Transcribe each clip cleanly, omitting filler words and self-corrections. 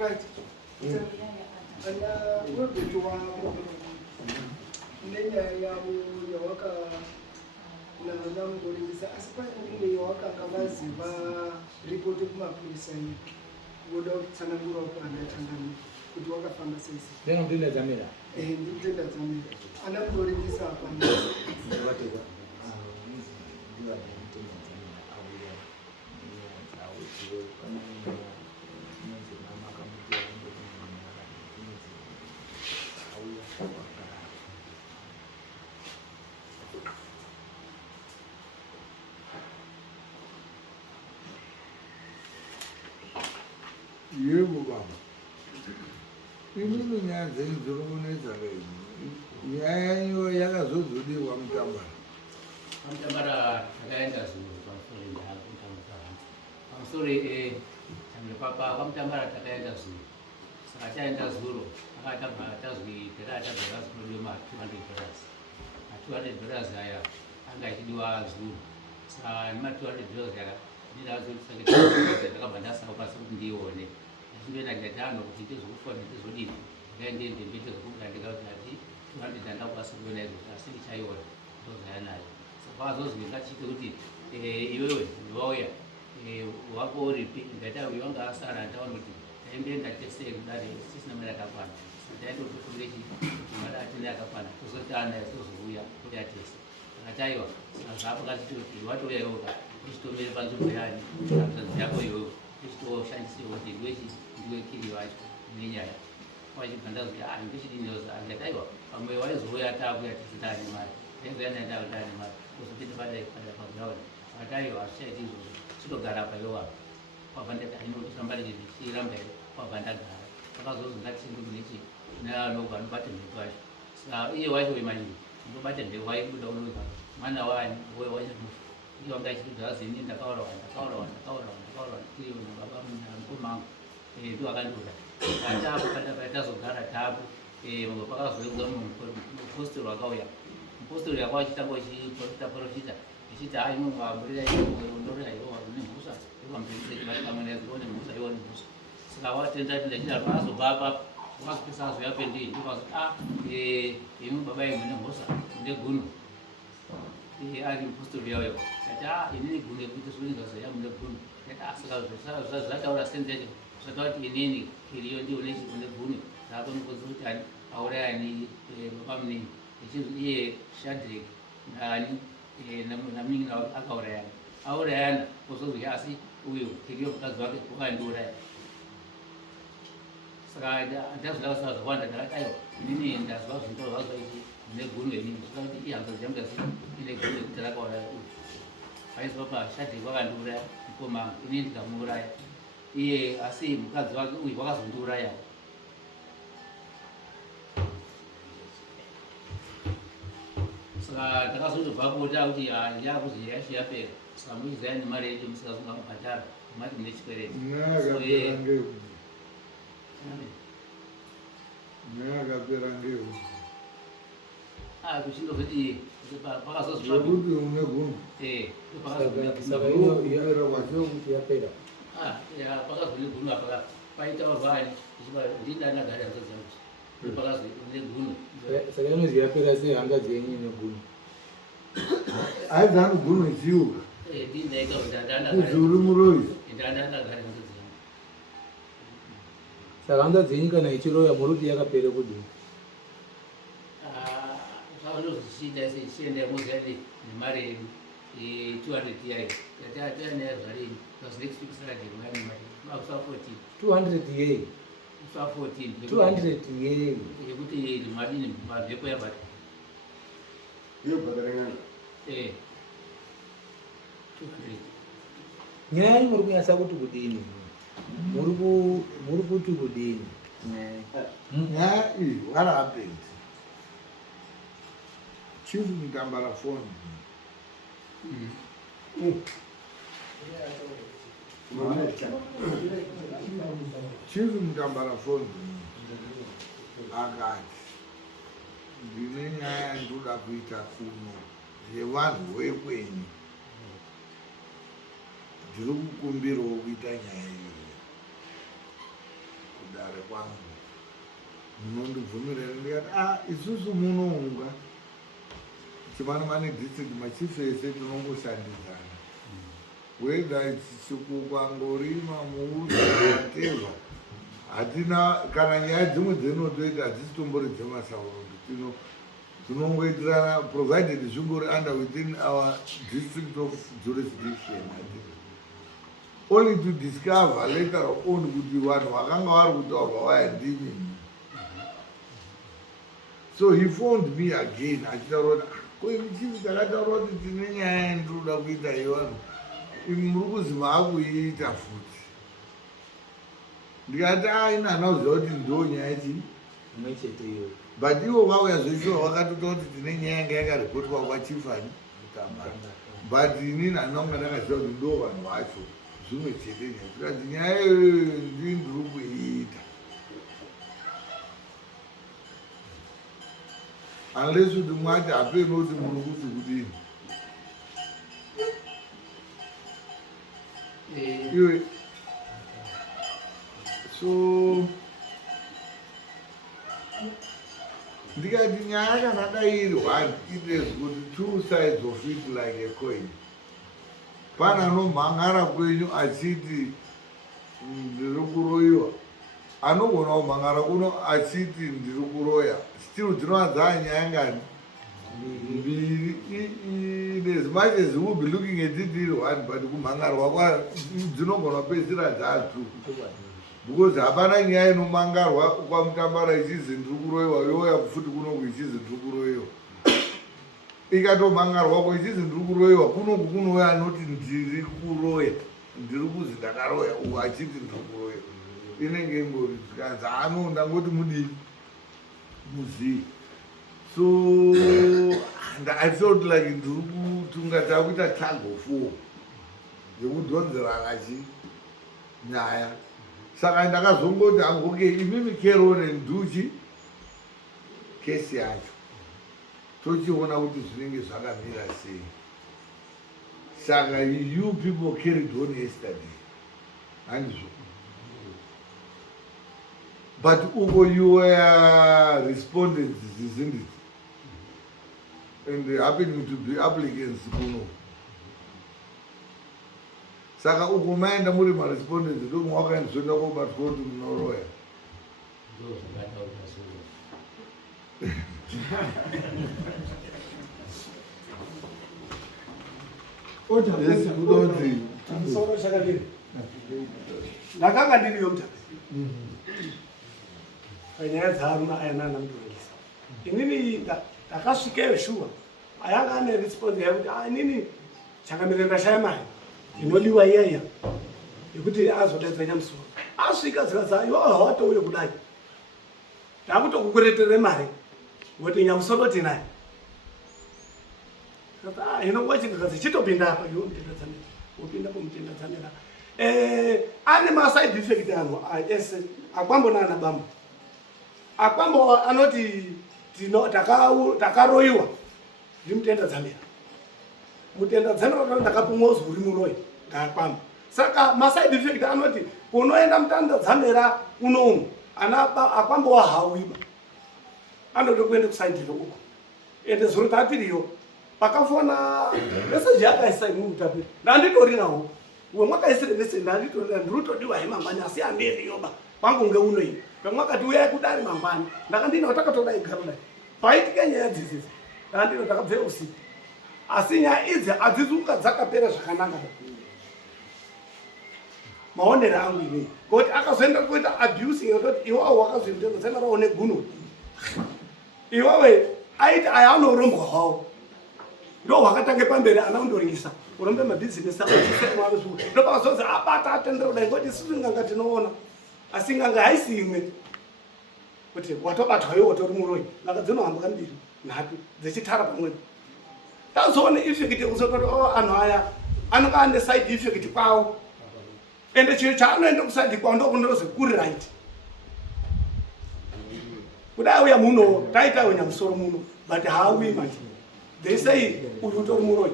right. Ana webetu wabo nenyaya yawaka namngolingisa asipani yawaka kamaziva ripoti kumapurisa voda kutsanangura kupanda tangani kuti wakafamba seisi lero ndine dzamira nditenda dzamira ana mngolingisa apana yebo baba imini nyaya dzenyu dziri kunetsa leni nyaya yanyu yakazodzodirwa mutambara akaenda zuro pamusori papa kwamutambara takaenda zuro saka taenda zuro akatabva tazwi teratabva zvinodiwa $200 aya anga ichidiwa zuro saka nema$200 aya ndakabva ndasaka pasi kuti ndione achindoenda ndatano kuti ndizokufona ndizodini ndaendende mbete zokubuda ndikati $200 andakwanisa kuona izvozvo asi ndichaiona ndozaya nayo saka azozwi ngachite kuti iwewe ndowauya wako uripi ndati uyu wanga asara ndaona kuti taimboenda tese kudare tisina mari yakakwana taindotofumire mari atine yakakwana tozotana tozouya kuya tese saka taiwa saka zvapo katitoti watouya iwoka tichitomere panzvimbo yani absence yako iyoyo tichitoshandisiwo kuti ndiwe kiri wacho nenyaya wachibva ndazoti ndichidinioza ndikataiwa pamwe waizouya takuya tisindane mari taizouya naendakundane mari kuzopinda padapaground akataiwa hazvichaiti izvozvo chitogara paiwa kwabva ndatainotamba ndichiramba iri kwabva ndagara akazozi ngatisindikunechi neanobva anobate mhepo acho saka iye wacho wemanyini ndobate mhepo waibuda unoga mwana wani wachamufa iwanga ichidazini ndakaurawa baba mukomangu ndo akandura atapo patazogara tapo pakazoenga mupostori wakauya mupostori waka wachitanga uchiprofita ichiti hai munhuamuriaondorera iwo nemhusa iwambeechibatamweneziwo nemhusa iwo nemhusa saka watenda ndachidaro azobva apapo wakazopesa azoya pendii ndokazoti imi baba imwe nemhusa ndeguno ari mupostori yayo kati inini gune kuti zvingazoya mune guno saka zvataura senzi yacho zvatavati inini kiriyo ndionechi kune gune zvakonikozi kuti ani aurayani babamunini echinzi iye shadrik nani namunini akaurayana aurayana kozozwi asi uyu kiriyo mukadzi wake wakandiuraya saka ndazvidakasaka zvawanda ndakati aiwa inini ndazva zvinto zvazvaiti mune guno inini zvikakuti ihambo dzangazi ine guno kuti rakauraya uyu aizwa pashadrik wakandiuraya mukomangu inini ndikamuuraya iye asi mukadzi wake uyu wakazondiuraya saka ndakazondobvapo takuti yakuzi yacho yapera saka muchizaya nemari yedu musikazonga mubhadhara mati mune chikwereti akapera ngeu kuchindozoti pakazozvikuti une guno kuti yapera pakazone guno apa paitaurwa ani ndidanagari hanzodzi yangu pakazwe une guno saka inonzi yapera sei hanga dzenyu neguno aidzani guno ichiuka ndindaikauri uzuri muroyi ndandanagari hanzodzi yangu saka hanga dzenyu kana ichiroya muri kuti yakapere kudini zvavanozvichiita sechienda muzadi nemari yedu 200 yayo yataanezvarini because next week Saturday mari makusa 14 200 yei kusa 14 200 yei yekuti madini mabhepo yabata yobhadarengana 200 nyaya yanyu muri kunyasa kuti kudini muri kuti kudini nyaya iyi what happened chief mutambara phone chief mutambara phone akati ndine nyaya ndoda kuita kuno yevanhu vekwenyu ndiri kukumbirawo kuita nyaya iyoyo kudare kwangu munondibvumirira ndikati isusu munounga Chimanimani district machief ese tinongoshandidzana whether chikukwangorima muuza whatever hatina kana nyaya dzimwe dzinotoita hadzisitombori dzemasaurondo tinongoitirana provided zvingori under within our district of jurisdiction only to discover later on kuti vanhu vakanga vari kutaurwa waya ndimi. So he phoned me again achitaura kuti muchizi takataura kuti tine nyaya yandinoda kuita iyono imi muri kuzima akuiita futi. Ndikati ina anoziva kuti ndo nyaya chii imwe chete iyo but ivo vauya zveshuwa vakatota kuti tine nyaya yanga yakaripotwa kwachifani but inini handinonga ndakaziva kuti ndo vanhu vacho zvimwe chete nyatikati nyaya ndiri kuiita unless kuti mwati hapeni kuti muri kuti kudini iwe so ndikati nyaya kana dairi one it is kuti two sides of it like a coin. Pana anomhangara kwenyu achiti ndiri kuroyiwa, anogona kumhangara kuno achiti ndiri kuroya, still dzinowanza nyaya ngani mbiri. As much as we will be looking at it in one, but kumhangarwa kwa dzinogona kupedzisira dzatu because hapana nyaya inomangarwa kwamutambara ichizi ndiri kuroyiwa yoya futi kunoku ichizi ndiri kuroyiwa. Ikatomhangarwa kwa ichizi ndiri kuroyiwa kunoku kunoya anoti ndiri kuroya, ndiri kuzi ndakaroya uku achiti ndiri kuroyiwa. Inenge ingori tikanzi ano ndangoti mudii muzivi. So and I felt like ndiri kutunga takuita tug of war yekudhonzerana nyaya. Saka ndakazongoti hangoke imimi Kerone nduchi kesi yacho tochiona kuti zvinenge zvakamira sei. Saka you people carried on yesterday handizvo, but uko you were respondents, isn't it? And happening to be applicants kuno. Saka uko maenda muri marespondents ndomwe wakaenzoenda kobatwa kuti munoroya. Yes, kudoti Soro shakadini. Ndakanga ndiriyo mutaka. Panyaya dzaaruna ayana namutongesa. Inini ndakasvikeyo shuwa. Ayanga ane response yakuti inini chakamira ndashaya mari inoliwa iyaiya yekuti azodaidza nyamusoro. Asvika zikaza iwe hawatouye kudai. Ndakutokukuretere mari ngoti nyamusoro tinaye. Hino wachikazi chitopinda apa iwe mutendadzanira. Upinda kumutendadzanira. Ane maside effect ano akwambona ana bamba. Akwambo anoti takaroyiwa ndimutendadzanira. Mutendadzanira ndakapumwa uri muroyi ngakwamba. Saka maside effect anoti unoenda mutendadzanira unomu akwambo wahawiba anode kuenda kuside uko. Ende zuri tatiriyo pakafona message yakaisa imwe mutapiri ndanditori nawo uwe mwakaisire message ndanditori ndirutodiwa hemangwani asi amberi yoba kwangu nge unoyi pamwakati uyai kudari mangwani ndakandina takatoda igarodai paitike nyaya dzisi ndandino takabve usiku asi nyaya idzi adzizunga dzakapera zvakanaka maonero angu inei ngoti akazoenda kuita abusing yototi iwawo wakazoendezana raone guno iwawe aiti ayaanorombwa hwawo ndo wakatange pamberi ana undoringisa urombe mabhizinesi achisemwaro zvo ndo pakazonzi abata atendera kudai ngoti singanga tinoona asi nganga haisi imwe kuti watobatwa iwe utori muroyi nganga dzinohamba kambiri nhatu dzechitara pamwepo tazoone effect yekuzototi anhu aya anonga ane side effect kwawo ende chiro chaanoenda kuside kwawo ndokundozi kuri right kudai uya muno taitawo nyamusoro muno but haawi manje. They say uyu utori muroyi.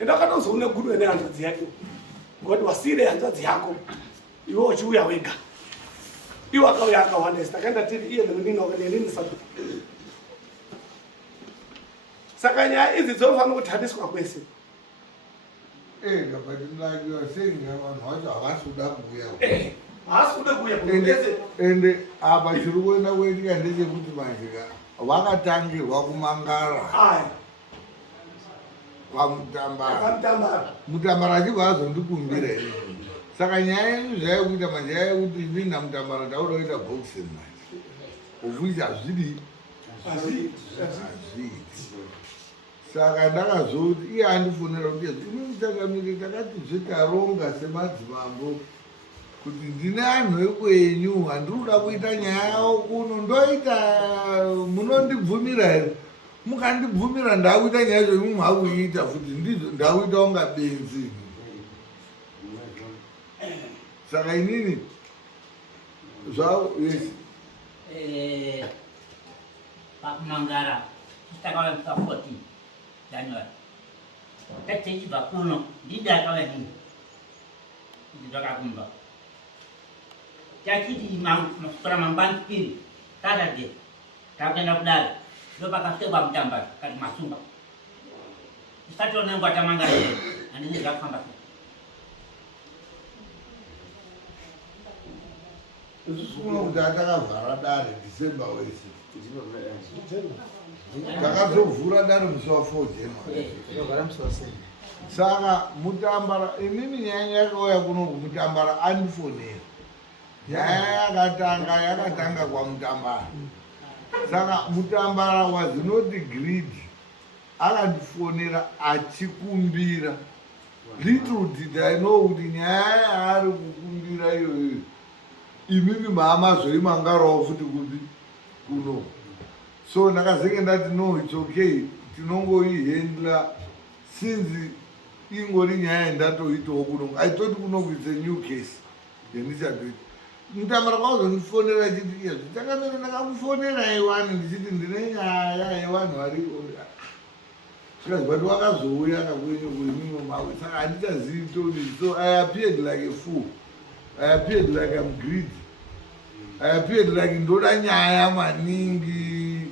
Enda akatozoone gudu ene hanzvadzi yake ngoti wasire hanzvadzi yako iwe uchiuya wega iwo akauya akawandesa akaenda tiri iye nemunini satu. Saka nyaya idzi dzinofanira kuthatiswa kwese. But like you are saying, vanhu vacho havasi kuda kuuya. Haasi kuda kuuya kuese. Ende apa chiri kuenda kuitika ndechekuti manje vakatangirwa kumangara kwamutambara. Mutambara achibva azondikumbira ini. Saka nyaya yenyu zvayekuita manje yayekuti inini namutambara ndauda kuita boxing manje. Of which hazvidi. Saka ndakazoti iye andifonera kuti inini takamiri takati zvetaronga semadzimambo kuti ndine anhu ekwenyu handinoda kuita nyaya yawo kuno ndoita munondibvumira here. Mukandibvumira ndakuita nyaya zvenyu mwakuita futi ndizvo ndakuita unga benzi. Saka inini zvavo yes. Pakumangara takaweka 14 January. Tachibva kuno ndidakawa nini ndakakumba chachiti masora mangwani piri Saturday takaenda kudare ndopakafekwa Mutambara kati Masumba isati onengwa tamangara handine zvakufamba Zvisuno kuti atakavhara dare December wese takazovhura dare musi wa4 January. Saka Mutambara inini nyaya yakauya kuno kuMutambara andifonera. Nyaya yakatanga kwaMutambara. Saka Mutambara was not greedy. Akandifonera achikumbira. Little did I know kuti nyaya yaari kukumbira iyoyo imimi maamazvoimangarawo futi kuti kuno. So ndakazenge ndati no, it's okay, tinongoihandla since ingori nyaya yandatoitawo kuno. I thought kuno it's a new case yandichadoita. Mutambara kwazondifonera chiti izvi takamira ndakamufonera iwani ndichiti ndine nyaya yevanhu vari zvikazvi bati wakazouya akakwenyu kuimimo mawe. Saka handichazivi toni. So I appeared like a fool. I appeared like I'm greedy. I appeared like ndoda nyaya maningi.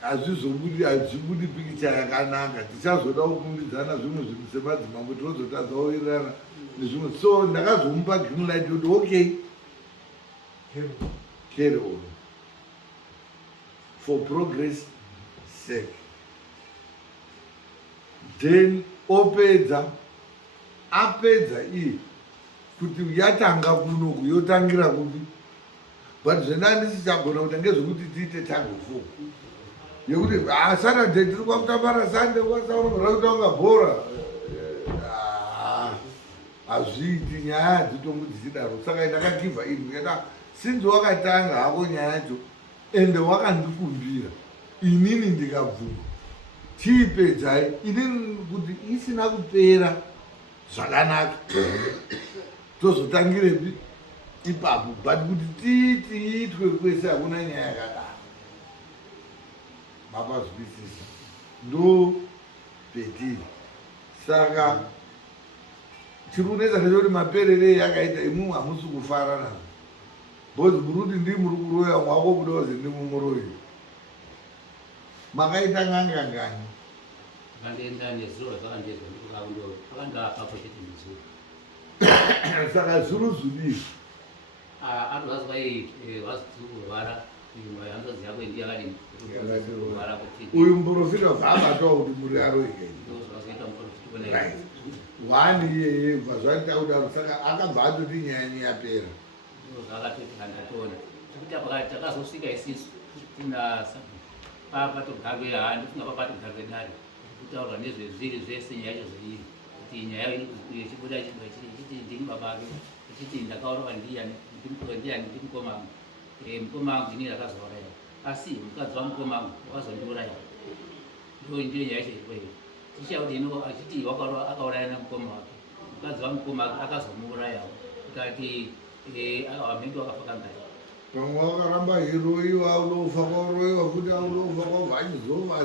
Hazvibudi pikicha yakanaka. Tichazoda kukundidzana zvimwe zvinhu semadzimambo tinozotadzawirirana nezvimwe. So ndakazomupa green light kuti okay, carry on for progress sake. Then apedza iye kuti yatanga kunoku yotangira kupi. But zvenandisichagona kuti ngezvekuti tiite tango 4 yekuti Saturday tiri kwaMutambara, Sunday kwasaunogona kuita unga bhora. Hazviiti nyaya hadzitongo dzichidaro. Saka ndakagiva in yata since wakatanga hako nyaya yacho ende wakandikumbira inini ndikabvuma tiipedzai inini kuti isina kupera zvakanaka tozotangirepi ipapo. But kuti tiitwe kwese hakuna nyaya yakadaro. Mapazwisisa ndo petiri. Saka chiri kunetsa ndechekuti maperere yakaita imwe hamusi kufara nazvo. Bhozi muri kuti ndii muri kuroya mwako kuda kuzi ndimumuroyi. Makaita ngangangani. Kandienda nezuva zvakandezva ndikukakundo akandoapapo chete nezuva. Saka zuru zudii. Atozazwa vazikurwara hanzvadzi yako ndi yakadini kurwara kuti uyu muprofita vhaabatawo kuti muri aroike ndozvakazoita muprofita right. Wani iyeye bva zvaita kudaro. Saka akabva atoti nyaya yapera. ndozvakatoti kandatona kuti apa takazosvika isisu tina patogarwe handifunga papatogarwe dare kutaurwa nezvezviri zvese nyaya yacho zveiri kuti nyaya yechibuda chiti ndini babake ichiti ndakaurawa ndiani ndimukomangu mukomangu inini akazouraya asi mukadzi wamukomangu wakazondiuraya ndiyo nyaya yacho ikweyo tichakuti ino achiti akauraya namukoma wake mukadzi wamukoma akazomuurayawo kutati amendo wakafa kangai pamwe wakaramba hiroiwa unofa kwauroiwa futi aunofa kwavhanyizova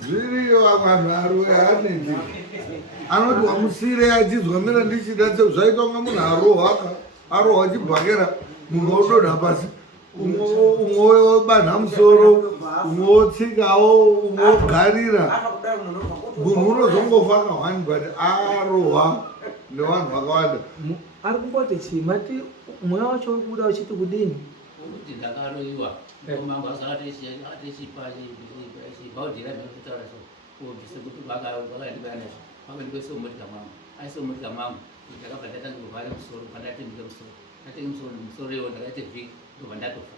zviriyo vanhu aroya anenge anoti wamusire achizwa mira ndichida zvaita kunga munhu arohwaka arohwa chibhakera munhu odonha pasi umwe obanha musoro umwe otsikawo umwe ogarira munhu unozongofa kahwani but arohwa nevanhu vakawanda. Ari kumboti chimati mweya wacho uri kubuda uchiti kudini kuti ndakaroiwa komangu azakati achipa chibhaudhira ndinokutaura so kubvise kuti vakandibaya nazvo vakandibaisewo motika mangu aisewo motika mangu ndakabva ndatanga kuvhara musoro pandatendike musoro ndatenge musoro iwo ndakaite vhiki ndobva ndatofa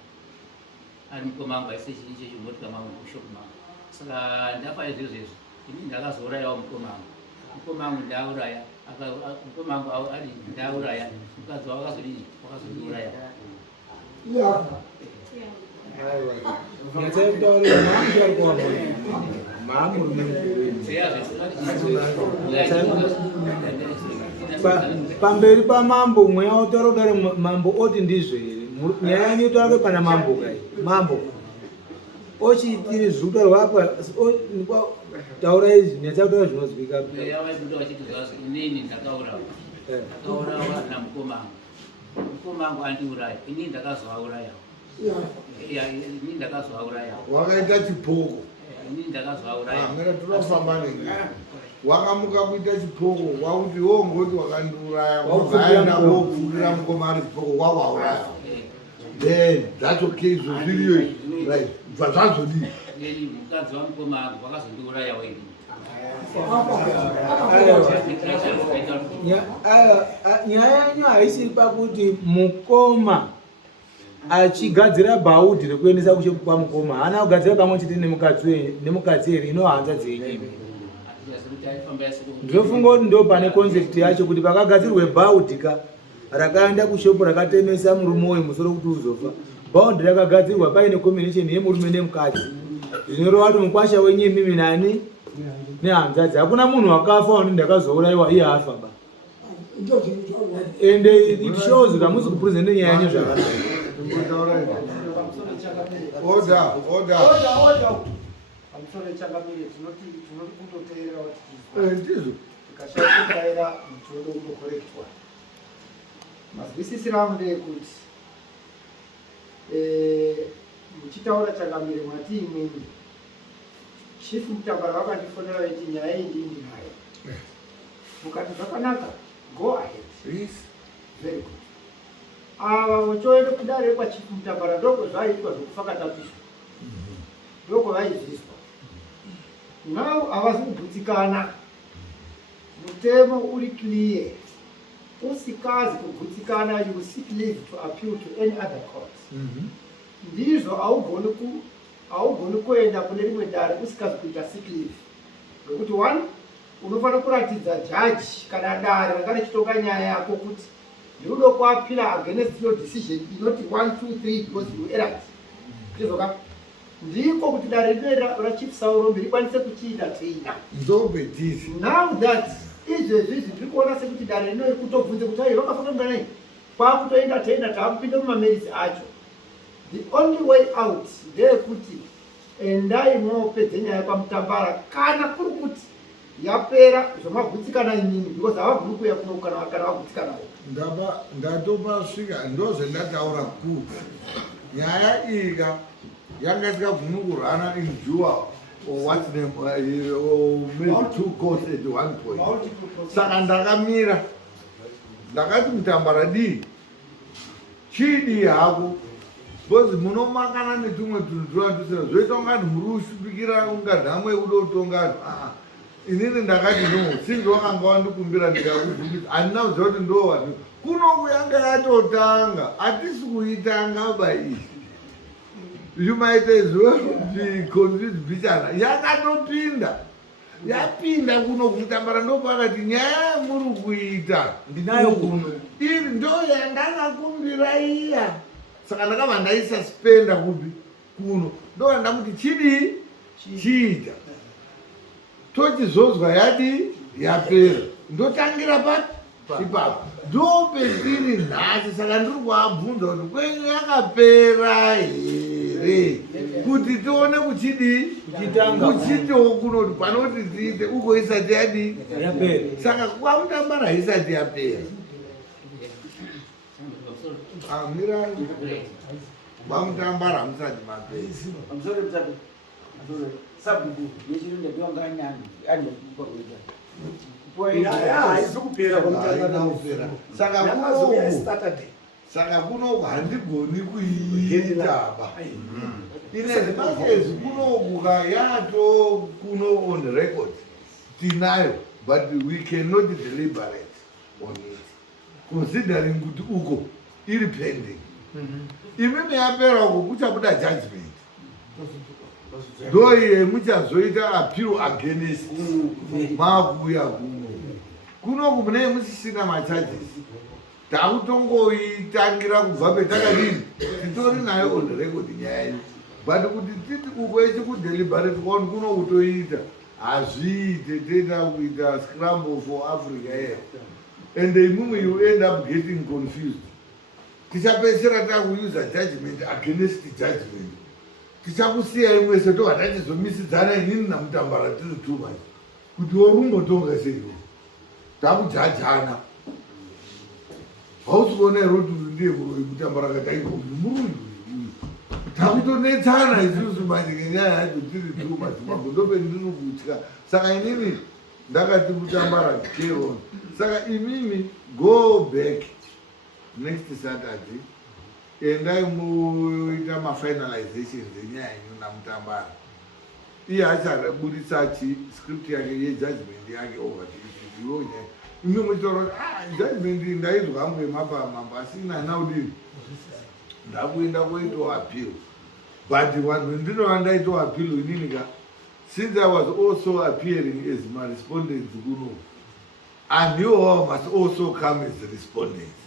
ari mukomangu aise chii checho motika mangu nekushopu mangu saka ndafanya zviro zvezvo ini ndakazourayawo mukomangu ndauraya mukomangu ari ndauraya mukadzi wavo wakazondiuraya pamberi pamambo mweya wataura kudare mambo oti ndizvo here nyaya yanyu taurake pana mambo kai mambo ochiitiri zvuta rwapa taura izvi nyatsautaura zvinozwika inini ndakaurawa namukomangu andiuraya inini ndakazoaurayawo inini ndakazoaurayawo wakaita chipoko inini ndakazoaurayawo mera tinofamba neni wakamuka kuita chipoko wakuti wongoti wakandiuraya wabvaenda wopfurira mukoma ari chipoko wawauraya then that's okay zvozviriyo right bva zvazodii mukadzi wamukomangu wakazondiurayawo inini nyaya yanyu haisiri pakuti mukoma achigadzira bhaudhi rekuendesa kwamukoma haana kugadzira pamwe chete nemukadzi here inohanza dzenyimi ndinofunga kuti ndo pane concept yacho kuti pakagadzirwe bhaudhika rakaenda kushopu rakatemesa murume uyu musoro kuti uzofa bhaudhi rakagadzirwa paine combination yemurume nemukadzi zvinorova kuti mukwasha wenyimi nani nehanzadzi hakuna munhu wakafa wani ndakazourayiwa iye afa ba and it shows kuti hamusi kupresente nyaya yanyu zvakanaka. pamusoro echangamire tinoti kutoteerera ndizvo tikashataira mutodo kunokorektwa mazwisisiro angu ndeyekuti muchitaura changamire mwati imweni chifu mutambara vakandifonera vachiti nyaya iyi ndini nayo mukati zvakanaka go ahead. Yes. Very good. Ava uchoende kudare kwachifu mutambara ndoko zvaiitwa zvokufakatapiswa ndoko vaizviswa now havasi kugutsikana mutemo uri clear usikazi kugutsikana you seek leave to appeal to any other court ndizvo haugoni kuenda kune rimwe dare usikazi kuita sick leave ngekuti one unofanira kuratidza jaji kana dare ranga richitonga nyaya yako kuti ndinoda kuapira against your decision inoti 1 2 3 because you erred ndizvoka ndiko kuti dare rino rachief Saurombe rikwanise kuchiita tenda ndobetisi now that izvezvi zviri kuona sekuti dare rino kutobvunze kuti ai vakafana nganai kwakutoenda tenda taakupinda mumamerisi acho. The only way out ndeyekuti endai mwopedze nyaya pamutambara kana kuri kuti yapera zvomagutsikana imini because havagoni kuuya kuno kana vagutsikanawo ndatopasvika ndozvendataura kuti nyaya ika yanga isikagoni kurana in dual or what's name or maybe two courts at one point. Saka ndakamira ndakati mutambara dii chidi hako because munomakana netumwe tunhu tunatusira zvoita ungani muri kushupikira ungadhamwe udo kutongana inini ndakati no sinzi wakanga wandikumbira ndikakubvunisa handina kuziva kuti ndowani kuno yanga yatotanga hatisi kuitanga baizvi zvimaita izvo zviconfuse bichana yakatopinda yapinda kuno kumutambara ndopakati nyaya muri kuita ndinayo kuno iri ndo yandakakumbira iya saka ndakabva ndaisuspenda kupi kuno ndo ndamuti chidi chiita tochizozwa yadi yapera ndotangira pati ipapo ndopetiri nhasi saka ndiri kuabvunza kuti kwenyu yakapera here kuti tione kuchidi kuchitiwo kunoti panoti tiite uko isati yadi yapera saka kwamutambara isati yapera Mirani vamutambara hamusati mapedzi. Pamusoro pemutsambo sabhuku yechirungu yapiwa ngaanyani ari kupakuita. Haisi kupera Haina kupera. Saka kunoku handigoni kuitaba. Ine zimachezi kunoku yato kuno on record tinayo, but we cannot deliberate on it considering kuti uko iri pending. Imimi yapera uko kuchabuda judgment. Ndo iye muchazoita appeal against makuya kuno kumune musisina macharges. Takutongoitangira kubva petakadini titori nayo on record nyaya iyi, but kuti titi ukoechi kudeliberate on kuno kutoita hazviite tenda kuita scramble for Africa here, and imumi you end up getting confused. Tichapedzisira takuusa judgment against judgment. Tichakusiya imwe seto hatachizomisidzana inini namutambara tiri too much kuti worumbotonga seiwo takujajana. Hausi kuona roti ndiye mutambara kataiko muruyu takutonetsana isusu manje ngenyaya yacho tiri too much magondope ndiri kutya. Saka inini ndakati mutambara keon. Saka imimi go back next Saturday endai muita mafinalizations enyaya yenyu namutambara. Iye achabudisa script yake yejudgment yake over iwo nyaya. Imi muchitaura judgment ndaizwa hangu yemapamambo asina naudini ndakuenda koitawo appeal, but vanhu ndinova ndaitawo appeal ininika, since I was also appearing as my respondents kuno, and you all must also come as respondents.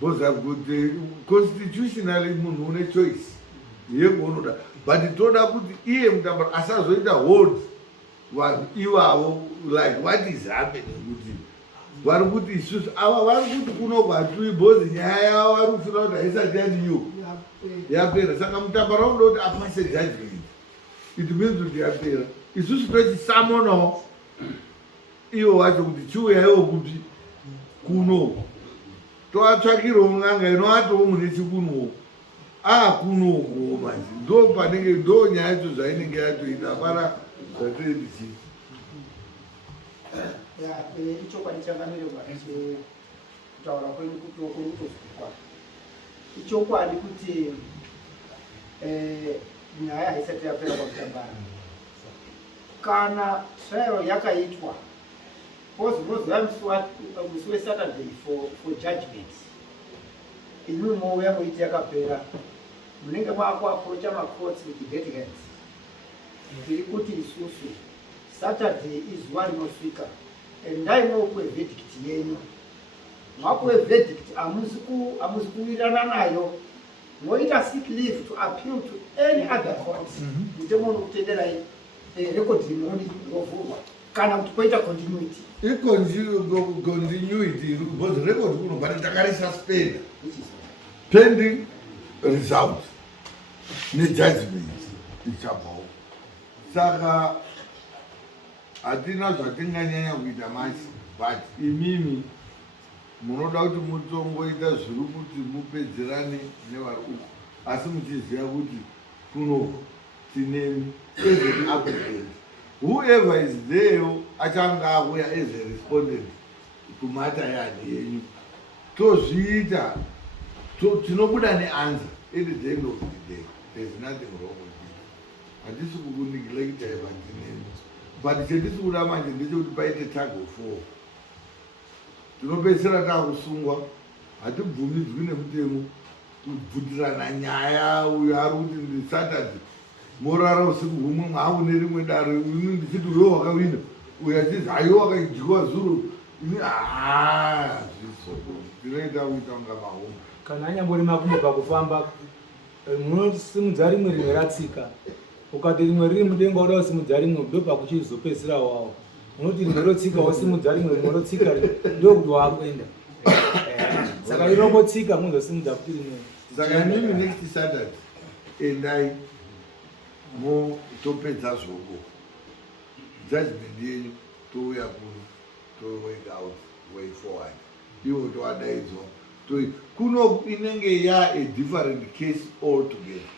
Because I've got the constitutionally munhu une choice yekuonoda, but toda kuti iye mutambara asazoita hold vanhu ivavo like what is happening kuti vari kuti isusu ava vari kuti kuno kwatui bhozi nyaya yavo vari kufira kuti haisati yadiyo yapera. Saka mutambara unoda kuti apase judgment, it means kuti yapera. Isusu tochisamonawo ivo vacho kuti chiuyaiwo kupi kuno tovatsvakirawo ng'anga inovatowo mune chikunowo kunoko manje ndo panenge ndo nyaya yacho zvainenge yatoita para zvatiredichi ichokwadi changamirwa kutaura kwenyu kutozvikwa. Ichokwadi kuti nyaya haisati yapera kwakutambara. Kana trial yakaitwa pozoziva musi weSaturday for judgment, imi mouya muiti yakapera, munenge maakuaprocha macourts with dead hands. Tiri kuti isusu Saturday izuva rinosvika, endai moupe verdict yenyu. Mwapuwe verdict hamuzi kuwirirana nayo, moita seek leave to appeal to any other court kuti muno kutenderai record rimoni rovhurwa kana kuti poita continuity. Continuity because record kunobva takarisuspenda pending result nejudgment ichabvawo. Saka hatina zvatinganyanya kuita masi, but imimi munoda kuti mutongoita zviri kuti mupedzerane nevari uko, asi muchiziva kuti kuno tinemi as an applicant. Whoever is there achanga akuya as a respondent kumata yani yenyu tozviita tinobuda neanswer at the end of the day. There's nothing wrong with it. Hatisi kukunigilekita evantinemi, but chetisi kuda manje ndechekuti paite tag of war. Tinopedzisira takusungwa, hatibvumidzwi nemutemo kubvutirana nyaya. Uyo ari kuti ndiSaturday morara usiku humwe mwangu nerimwe dare, ini ndichiti uyo wakawina, uyo achizi haiwa wakaijiwa zuro, ini zviso tinoita kuita kunga mahombe. Kana anyambori makumbo pakufamba munosimudza rimwe rimwe ratsika, ukati rimwe riri mudenga uda kusimudza rimwe ndo pakuchizopedzisira wawo. Unoti rimwe rotsika wosimudza rimwe rotsika ndo kuti wakuenda. Saka irongotsika muzosimudza kuti rimwe. Saka mimi next Saturday endai topedza zvoko judgment yenyu touya kuno to work out way forward. Iwo towadaidzwa kuno inenge a different case altogether.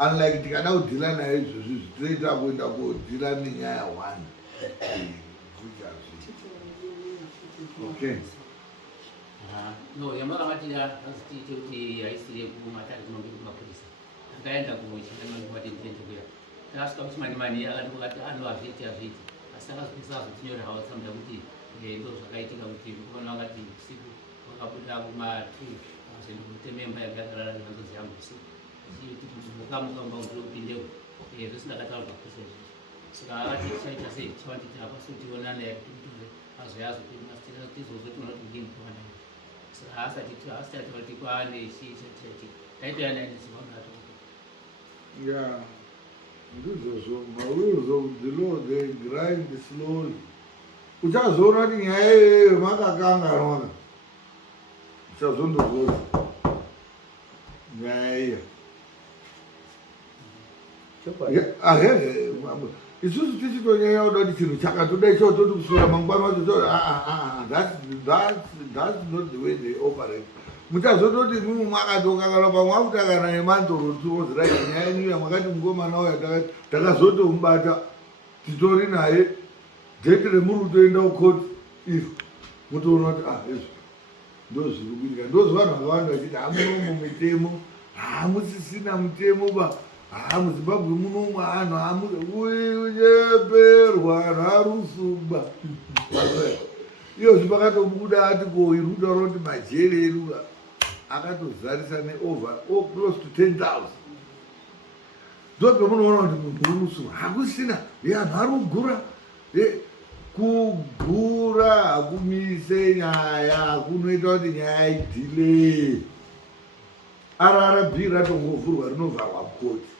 Unlike tikada kudhila nayo izvozvi zvitoita kuenda kodhila nenyaya 1. Okay. No, yamakamati azitiite kuti aisire kumatari kunonge kumapurisa. Akaenda kuchingano kwati nditende kuya. Tasika kuti mani akati azviti. Asi akazopisa azotinyora hawo tsamda kuti ndo zvakaitika kuti vona vakati usiku vakabuda kumatree vazoenda kutememba yakarara nevanzozi yangu usiku. Kuti mukamuka ndopindewo. Zvose ndakataurwa kwese izvozvo. Saka akati chaita sei chawanditi apa sotionana kuti azoyazo kuti masitira tizozotona kuti ndini kuwana. Asati kuti kwane chichi taitoyana ndisivangato. Yeah. Ndizvo rules of the law, they grind slowly. Uchazoona kuti nyaya iyoyo makakanganwa. Uchazondozoza nyaya iyo. Isusu tichitonyanya kuda kuti chinhu chakatodai chototi kusura mangwana wacho that's not the way they operate. Muchazototi mimi makatokangana pamwe akutakana nemandoro tiozira nyaya yenyu yamakati mukomana uya takazotomubata titori naye dheti remuri kutoenda kukoti izvo mutoona kuti izvo ndozviri kuitika. Ndozvanhu vakawanda vachiti hamunomo mitemo hamusisina mutemo ba muZimbabwe munomwe anhu uyeperwa anhu arusungwa iyozvi pakatobuda ati koirutaura kuti majeri edu akatozarisa over close to 10,000. Ndopamunoona kuti munhu urusungwa hakusina anhu ari kugura kugura hakumise nyaya kunoita kuti nyaya idhile. RRB ratongovhurwa rinovharwa koti.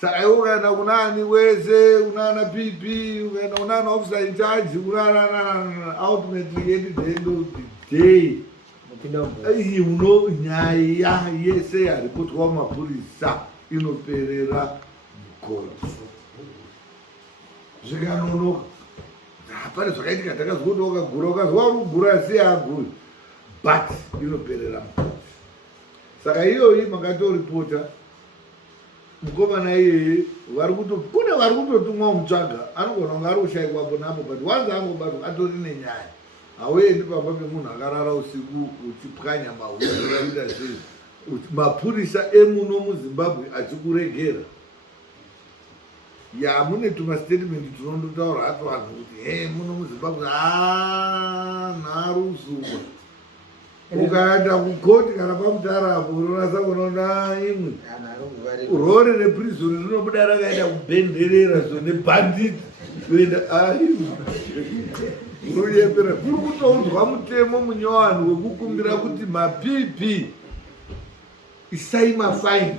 Saka iwe ukaenda kunani wese unaana PP ukaenda kunaana officer in charge unaana ultimately at the end of the day uno nyaya yese yaripotwa mumapurisa inoperera mukoti. Zvikanonoka hapana zvakaitika takazwa kuti wakagura ukazwa uri kugura sei aguri but inoperera mukoti. Saka iyoyi makatoripota mukomana iyeye kune vari kutotumwa mutsvaga anogona kunge ari kushayikwapo napo but wanzi angobatwa atori nenyaya hauendi pamba pemunhu akarara usiku uchipwanya mahuraita sei mapurisa emuno muZimbabwe achikuregera. Mune tumastatement tunondotaura hati vanhu kuti muno muZimbabwe nharusungwa. Ukaenda kukoti kana pamutarapo unonasa kunoona imwe rori reprizoni rinobuda rakaenda kubhenderera zvone banditi kuenda unoyepera kuri kutounzwa mutemo munyowani wekukumbira kuti maPP isai mafaini.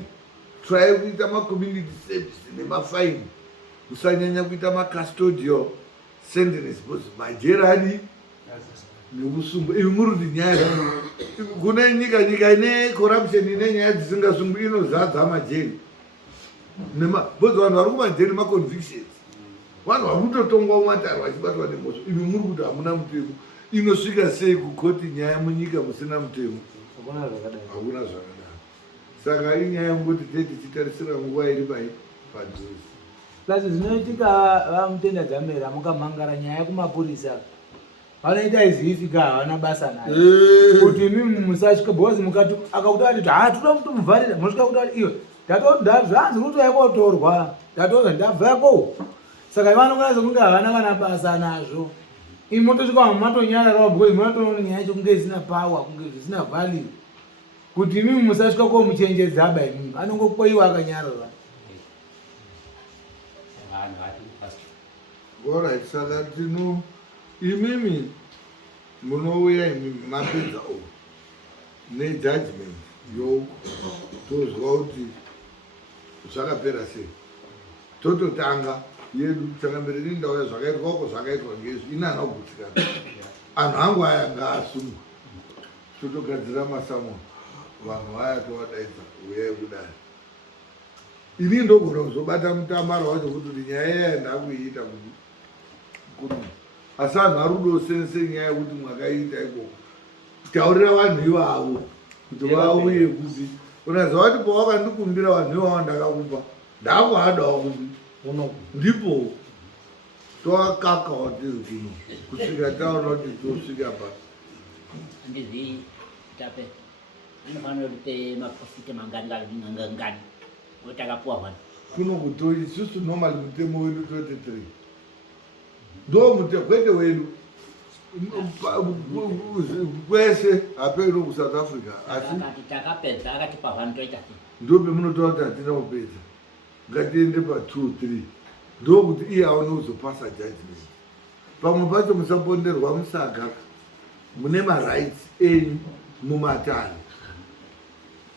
Try kuita macommunity service nemafaini. Usanyanya kuita macustodial sentence because majerani nekusungwa ivi muri kuti nyaya kune nyika ine corruption ine nyaya dzisingasungwi inozadza majeri bcause vanhu vari kumajeri maconvictions vanhu vari kutotongwa mumatare vachibatwa nemosvo. Ivi muri kuti hamuna mutemo. Inosvika sei kukoti nyaya munyika musina mutemo? Hakuna zvakadaro. Saka inyaya yekungoti tichitarisira nguva iri padhuze. Plus zvinoitika vamutenda Dzamera mukamhangara nyaya kumapurisa vanoita izifika havana basa nayo kuti mimi musasvika bhozi akakuta kuti toda kutomuvharira mosvika kuta kuti iwe zvanzi kuti yakotorwa ndatoza ndabvako. Saka vanokwanisa kunge havana kana basa nazvo. Imi motosvika matonyararawo bhozi motoona nyaya chokunge isina power kunge zvisina value kuti mimi musasvika komuchenjedzaba imimi anongokoiwa akanyarara. Alright, saka imimi munouya imimi mapedza o nejudgment tozwa kuti zvakapera sei. Tototanga yedu changambereri ndauya zvakaitwako zvakaitwa ngezvi inana kugutikana anhu angu aya ngaasungwa totogadzira masamoni vanhu aya tovadaidza uyai kudai. Ini ndogona kuzobata mutambaro wacho kuti nyaya iya ndakuiita kuti asi anhu ari kudo sense nyaya yekuti mwakaita iko taurira vanhu ivavo kuti vauye kuti unaziva kuti pawakandikumbira vanhu ivavo ndakakupa ndakuhadawo kuti ndipo toakakawo tiri kuno kusvika taona kuti tosvika pa Andizi tape. Anofanira kuti maprofite mangani otakapuwa vanhu. kuno kutoi isusu normally mutemo wedu 23 ndo kwete wedu kwese hapeno kuSouth Africa asi Akati takapedza akatipa vanhu toita sei? ndo pemunotaura kuti hatina kupedza ngatiende pa 2-3 ndo kuti iye aone kuzopasa judgment pamwe pacho musaponderwa musaga mune marights enyu mumatare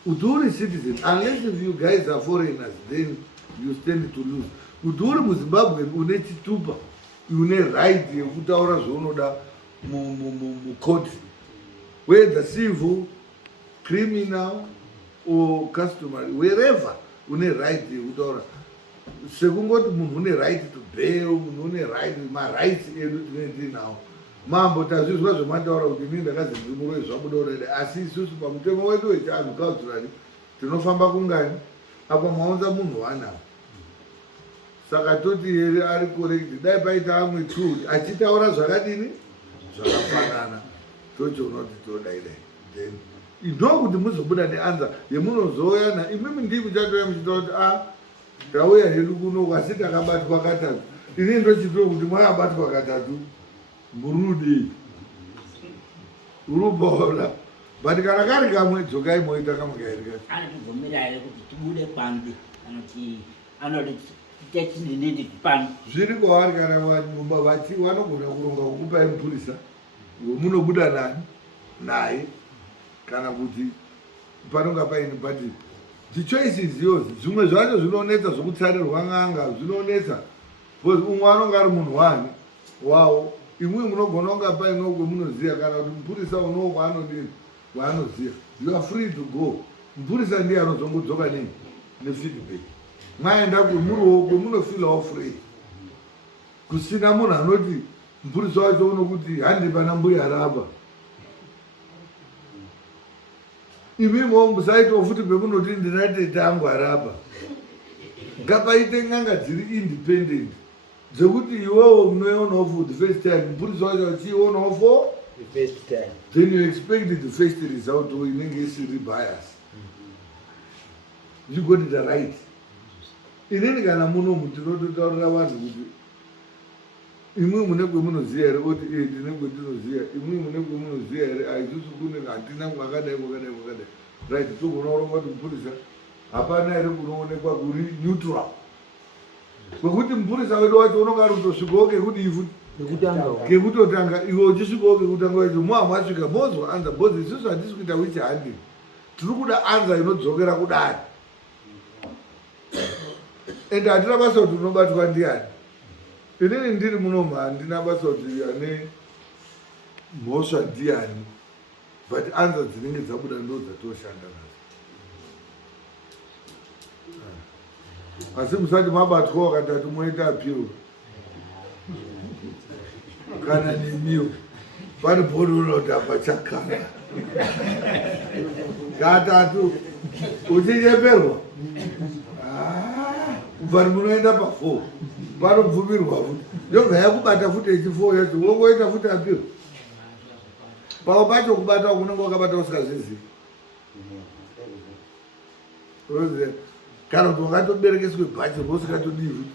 kuti uri citizen unless if you guys are foreigners then you stand to lose kuti uri muzimbabwe une chitupa une right yekutaura zvaunoda mukoti whether civil criminal or customary wherever une right yekutaura sekungoti munhu une right to bail munhu une right marights edu tinenge tinawo mambo tazvizwa zvemataura kuti inini ndakazi ndimuroi zvabuda urede asi isusu pamutemo wedu wechianhu culturally tinofamba kungani apa maunza munhu wanawo saka toti here ari correct dai paita amwe tu achitaura zvakadini zvakafanana tochiona kuti todaidai then ndokuti muzobuda neanza yemunozoyana imimi ndii kuchatoya muchitaura kuti tauya hedu kuno asi takabatwa katatu inini ndochitoo kuti mwakabatwa katatu murudi urubola but kana kari kamwe dzokai moita kamukairika Anotibvumira here kuti tibude panze anoti techinindi pano. zviri kwavari kana vanogona kuronga kukupai mupurisa munobuda nani naye kana kuti panonga paini but the choices yours zvimwe zvacho zvinonetsa zvokutsarirwa n'anga zvinonetsa because umwe anonga ari munhu wani wawo imwe munogona kunga painokwe munoziya kana kuti mupurisa unowo kwaanodini kwaanoziya you are free to go mupurisa ndiye anozongodzoka nei nefeedback mwaenda kwemuriwo kwemunofilawo free kusina munhu anoti mupurisa wacho unokuti handi pana mbuya raba imimo musaitawo futi pemunoti ndinatete angu araba ngapaite n'anga dziri independent dzekuti iwewo unoionawo for the first time mupurisa wacho achionawo for the first time then you expect the first result inenge isiri bias you got it right inini kana munomu tinototaurira vanhu kuti imwe mune kwemunoziya here oti ndine kwetinoziya imwe mune kwemunoziya here aisusu kune hatina kwakadai right togonaurongwa kuti mupurisa hapana here kunoonekwa kuri neutral kwekuti mupurisa wedu wacho unonga ari kutosvikawo kekuti ifu kekutotanga iwe uchisvikawo kekutanga wacho muhamwasvika mozwa anza bhozi isusu hatisi kuita wichi handi tiri kuda anza inodzokera kudari ende hatina basa kuti unobatwa ndiani inini ndiri munomu handina basa kuti ane mhosva ndiani but anza dzinenge dzabuda ndo dzatoshanda nazo asi musati mabatwawo katatu moita apiro kana nemiwo pane bhori unoti apachakara katatu uchinyeperwa kubva munoenda pa4 panobvumirwa futi yoga yakubata futi echi4 yacho wongoita futi apiro pamwe pacho kubata kunenge wakabata usikazvizivi kana kuti wakatoberekeswe bhachi rosikatodii futi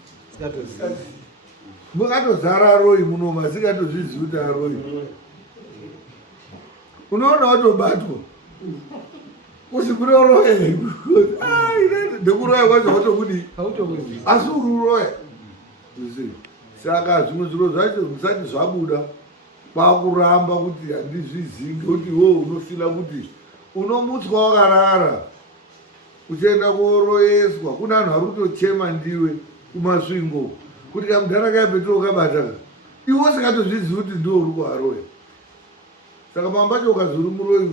mukatozara aroi muno masikatozvizivi kuti aroi unoona watobatwa usikuroroya ndekuroya kwacho watokudi asi ururoya saka zvimwe zviro zvacho zvisati zvabuda kwakuramba kuti handizvizivi ngekuti wo unofila kuti unomutswa wakarara uchienda kuoroyeswa kuna anhu ari kutochema ndiwe kumasvingo kuti kamudhara kaipetiro kabataka iwe usikatozvizivi kuti ndo uri kuaroya saka pamwe pacho ukazori muroyi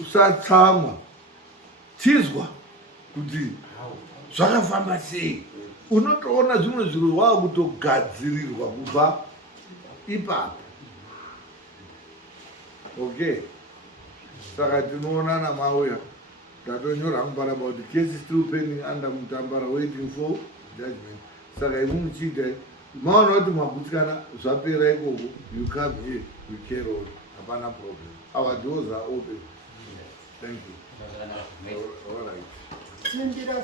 usatsamwa chizwa kuti zvakafamba sei unotoona zvimwe zviro wava kutogadzirirwa kubva ipapo. Okay, saka tinoonana mauya tatonyora Mutambara about the case is still pending under Mutambara waiting for judgment. Saka imu muchiita maona kuti magutsikana zvapera ikoko, you come here, we care on, hapana problem. Our doors are open. Thank you. All right. Sindira